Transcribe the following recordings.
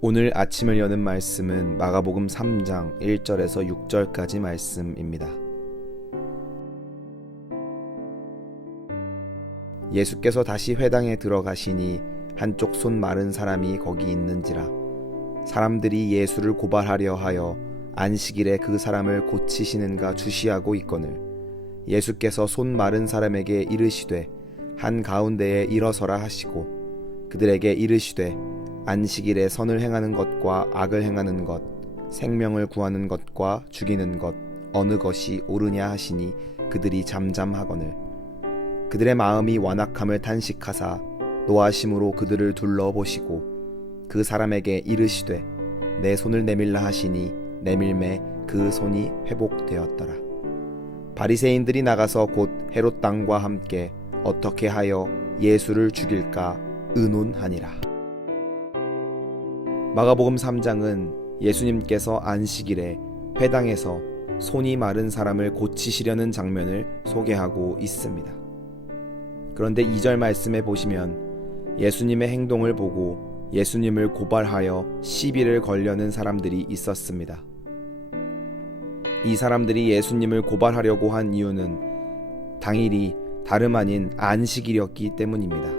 오늘 아침을 여는 말씀은 마가복음 3장 1절에서 6절까지 말씀입니다. 예수께서 다시 회당에 들어가시니 한쪽 손 마른 사람이 거기 있는지라. 사람들이 예수를 고발하려 하여 안식일에 그 사람을 고치시는가 주시하고 있거늘 예수께서 손 마른 사람에게 이르시되 한 가운데에 일어서라 하시고 그들에게 이르시되 안식일에 선을 행하는 것과 악을 행하는 것, 생명을 구하는 것과 죽이는 것 어느 것이 옳으냐 하시니 그들이 잠잠하거늘 그들의 마음이 완악함을 탄식하사 노하심으로 그들을 둘러보시고 그 사람에게 이르시되 내 손을 내밀라 하시니 내밀매 그 손이 회복되었더라. 바리새인들이 나가서 곧 헤롯 당과 함께 어떻게 하여 예수를 죽일까 의논하니라. 마가복음 3장은 예수님께서 안식일에 회당에서 손이 마른 사람을 고치시려는 장면을 소개하고 있습니다. 그런데 2절 말씀에 보시면 예수님의 행동을 보고 예수님을 고발하여 시비를 걸려는 사람들이 있었습니다. 이 사람들이 예수님을 고발하려고 한 이유는 당일이 다름 아닌 안식일이었기 때문입니다.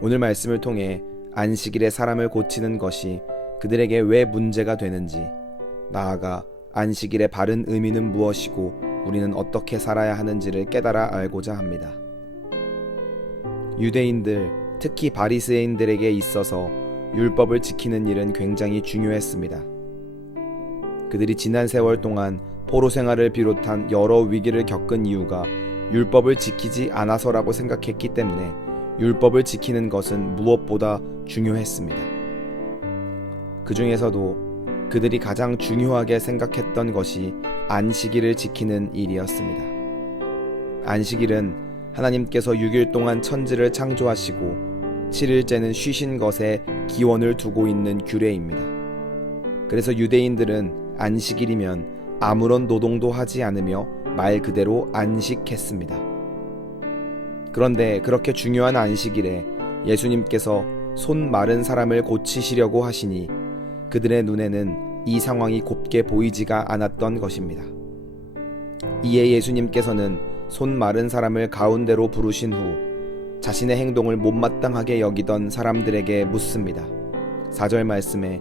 오늘 말씀을 통해 안식일에 사람을 고치는 것이 그들에게 왜 문제가 되는지, 나아가 안식일의 바른 의미는 무엇이고 우리는 어떻게 살아야 하는지를 깨달아 알고자 합니다. 유대인들, 특히 바리새인들에게 있어서 율법을 지키는 일은 굉장히 중요했습니다. 그들이 지난 세월 동안 포로 생활을 비롯한 여러 위기를 겪은 이유가 율법을 지키지 않아서라고 생각했기 때문에 율법을 지키는 것은 무엇보다 중요했습니다. 그 중에서도 그들이 가장 중요하게 생각했던 것이 안식일을 지키는 일이었습니다. 안식일은 하나님께서 6일 동안 천지를 창조하시고 7일째는 쉬신 것에 기원을 두고 있는 규례입니다. 그래서 유대인들은 안식일이면 아무런 노동도 하지 않으며 말 그대로 안식했습니다. 그런데 그렇게 중요한 안식일에 예수님께서 손 마른 사람을 고치시려고 하시니 그들의 눈에는 이 상황이 곱게 보이지가 않았던 것입니다. 이에 예수님께서는 손 마른 사람을 가운데로 부르신 후 자신의 행동을 못마땅하게 여기던 사람들에게 묻습니다. 4절 말씀에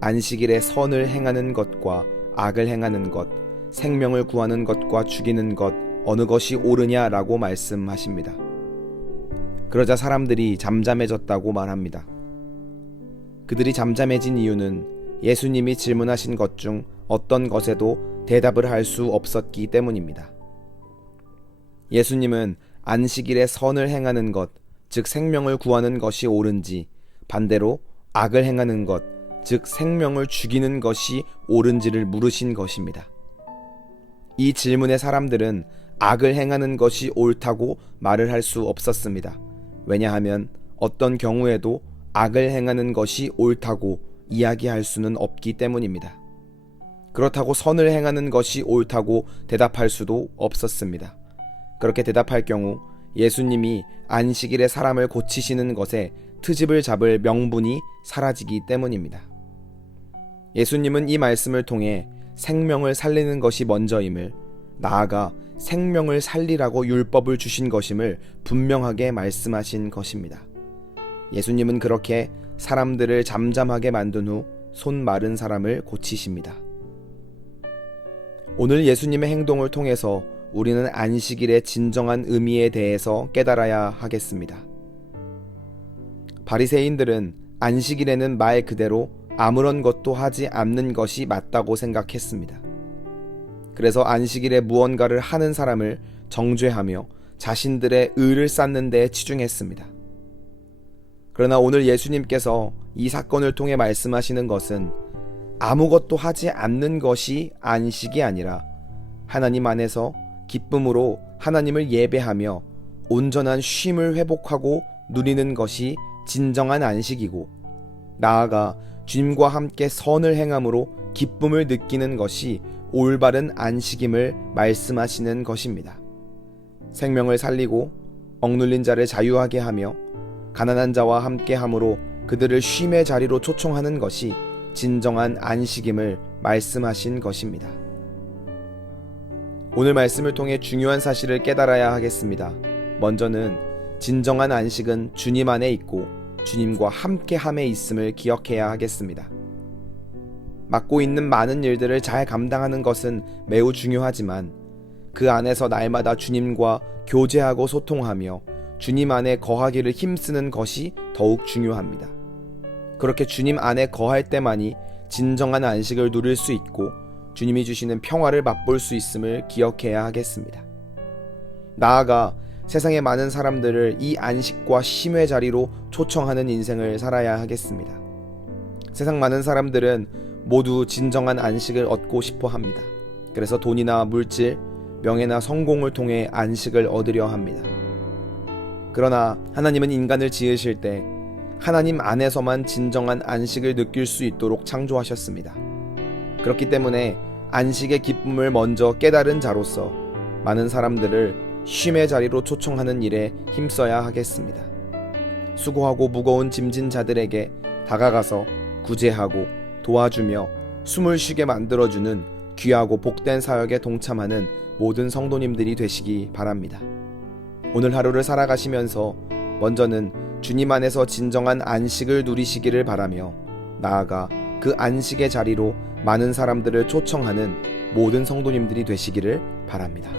안식일에 선을 행하는 것과 악을 행하는 것, 생명을 구하는 것과 죽이는 것 어느 것이 옳으냐라고 말씀하십니다. 그러자 사람들이 잠잠해졌다고 말합니다. 그들이 잠잠해진 이유는 예수님이 질문하신 것 중 어떤 것에도 대답을 할 수 없었기 때문입니다. 예수님은 안식일에 선을 행하는 것, 즉 생명을 구하는 것이 옳은지, 반대로 악을 행하는 것, 즉 생명을 죽이는 것이 옳은지를 물으신 것입니다. 이 질문에 사람들은 악을 행하는 것이 옳다고 말을 할 수 없었습니다. 왜냐하면 어떤 경우에도 악을 행하는 것이 옳다고 이야기할 수는 없기 때문입니다. 그렇다고 선을 행하는 것이 옳다고 대답할 수도 없었습니다. 그렇게 대답할 경우 예수님이 안식일에 사람을 고치시는 것에 트집을 잡을 명분이 사라지기 때문입니다. 예수님은 이 말씀을 통해 생명을 살리는 것이 먼저임을, 나아가 생명을 살리라고 율법을 주신 것임을 분명하게 말씀하신 것입니다. 예수님은 그렇게 사람들을 잠잠하게 만든 후 손 마른 사람을 고치십니다. 오늘 예수님의 행동을 통해서 우리는 안식일의 진정한 의미에 대해서 깨달아야 하겠습니다. 바리새인들은 안식일에는 말 그대로 아무런 것도 하지 않는 것이 맞다고 생각했습니다. 그래서 안식일에 무언가를 하는 사람을 정죄하며 자신들의 의를 쌓는 데 치중했습니다. 그러나 오늘 예수님께서 이 사건을 통해 말씀하시는 것은 아무것도 하지 않는 것이 안식이 아니라 하나님 안에서 기쁨으로 하나님을 예배하며 온전한 쉼을 회복하고 누리는 것이 진정한 안식이고, 나아가 주님과 함께 선을 행함으로 기쁨을 느끼는 것이 올바른 안식임을 말씀하시는 것입니다. 생명을 살리고 억눌린 자를 자유하게 하며 가난한 자와 함께 함으로 그들을 쉼의 자리로 초청하는 것이 진정한 안식임을 말씀하신 것입니다. 오늘 말씀을 통해 중요한 사실을 깨달아야 하겠습니다. 먼저는 진정한 안식은 주님 안에 있고 주님과 함께함에 있음을 기억해야 하겠습니다. 맡고 있는 많은 일들을 잘 감당하는 것은 매우 중요하지만 그 안에서 날마다 주님과 교제하고 소통하며 주님 안에 거하기를 힘쓰는 것이 더욱 중요합니다. 그렇게 주님 안에 거할 때만이 진정한 안식을 누릴 수 있고 주님이 주시는 평화를 맛볼 수 있음을 기억해야 하겠습니다. 나아가 세상의 많은 사람들을 이 안식과 쉼의 자리로 초청하는 인생을 살아야 하겠습니다. 세상 많은 사람들은 모두 진정한 안식을 얻고 싶어 합니다. 그래서 돈이나 물질, 명예나 성공을 통해 안식을 얻으려 합니다. 그러나 하나님은 인간을 지으실 때 하나님 안에서만 진정한 안식을 느낄 수 있도록 창조하셨습니다. 그렇기 때문에 안식의 기쁨을 먼저 깨달은 자로서 많은 사람들을 쉼의 자리로 초청하는 일에 힘써야 하겠습니다. 수고하고 무거운 짐진 자들에게 다가가서 구제하고 도와주며 숨을 쉬게 만들어주는 귀하고 복된 사역에 동참하는 모든 성도님들이 되시기 바랍니다. 오늘 하루를 살아가시면서 먼저는 주님 안에서 진정한 안식을 누리시기를 바라며 나아가 그 안식의 자리로 많은 사람들을 초청하는 모든 성도님들이 되시기를 바랍니다.